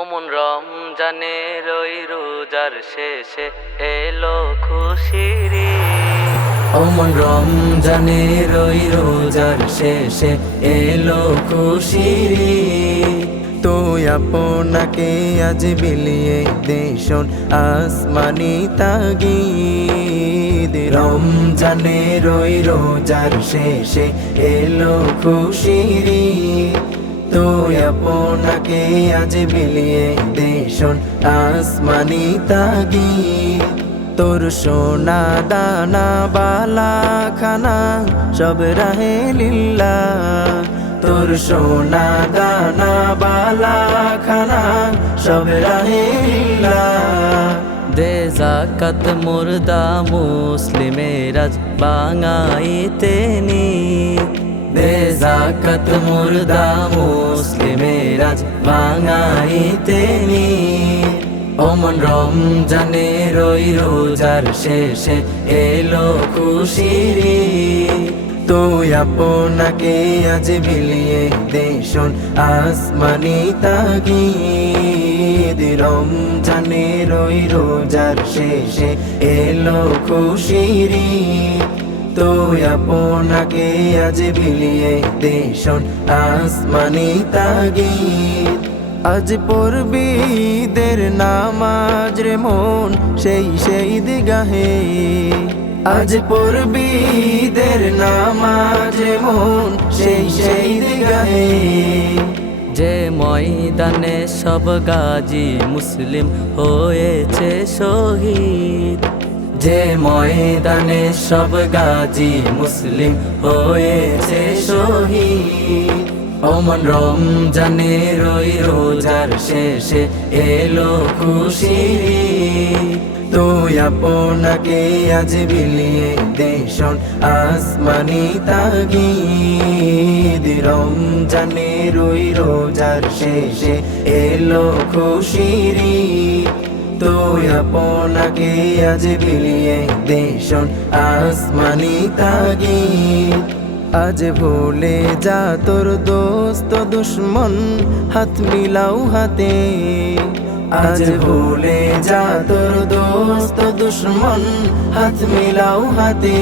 ওমন রমজানের ওই রোজার শেষে এলো খুশির ঈদ। ওমন রমজানের ওই রোজার শেষে এলো খুশির ঈদ। তুই আপনাকে আজ বিলিয়ে দেশন আসমানি তাগিদ। রমজানের ওই রোজার শেষে এলো খুশির ঈদ। তুই আপনাকে আজ বিলিয়ে দেশন আসমানি তাগিদ। তোর সোনা দানা বালা খানা সব রাহে লিল্লাহ। তোর সোনা দানা বালা খানা সব রাহে লিল্লাহ। দে যাকাত মুর্দা মুসলিমের আজ বাঙাইতে নিদ। দে যাকাত মুর্দা মুসলিমের আজ বাঙাইতে নিদ। ওমন রমজানের ওই রোজার শেষে এলো খুশির ঈদ। তুই আপনাকে আজ বিলিয়ে দেশন আসমানি তাগিদ। রমজানের ওই রোজার শেষে এলো খুশির ঈদ। তুই আপনাকে আজ বিলিয়ে দেশন আসমানি তাগিদ। আজ পড়বি ঈদের নামাজ রে মন সেই ঈদগাহে। আজ পড়বি ঈদের নামাজ রে মন সেই ঈদগাহে। যে ময়দানে সব গাজী মুসলিম হয়েছে শহীদ। যে ময়দানে সব গাজী মুসলিম হয়েছে শহীদ। ওমন রমজানের ওই রোজার শেষে এলো খুশির ঈদ। তুই আপনাকে আজ বিলিয়ে দেশন আসমানি তাগিদ। রমজানের ওই রোজার শেষে এলো খুশির ঈদ। তুই আপনাকে আজ বিলিয়ে দেশন আসমানি তাগিদ। আজ ভুলে যা তোর দোস্ত দুশ্মন হাত মিলাও হাতে। আজ ভুলে যা তোর দোস্ত দুশ্মন হাত মিলাও হাতে।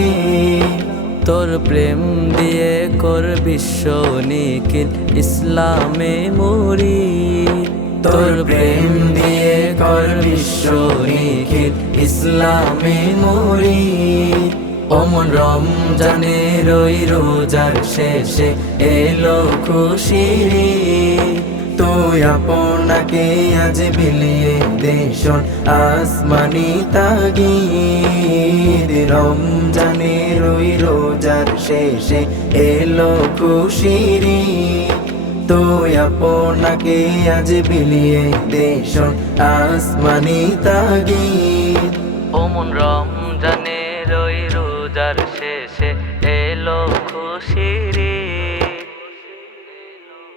তোর প্রেম দিয়ে কর বিশ্ব নিখিল ইসলামে মুরিদ। তোর প্রেম দিয়ে কর বিশ্ব নিখিল ইসলামে মুরিদ। ওমন রমজানের ওই রোজার শেষে এলো খুশির ঈদ। তুই আপনাকে আজ বিলিয়ে দেশন আসমানি তাগিদ। রমজানের ওই রোজার শেষে এলো খুশির ঈদ। তুই আপনাকে আজ বিলিয়ে দেশন আসমানি তাগিদ। ওমন রম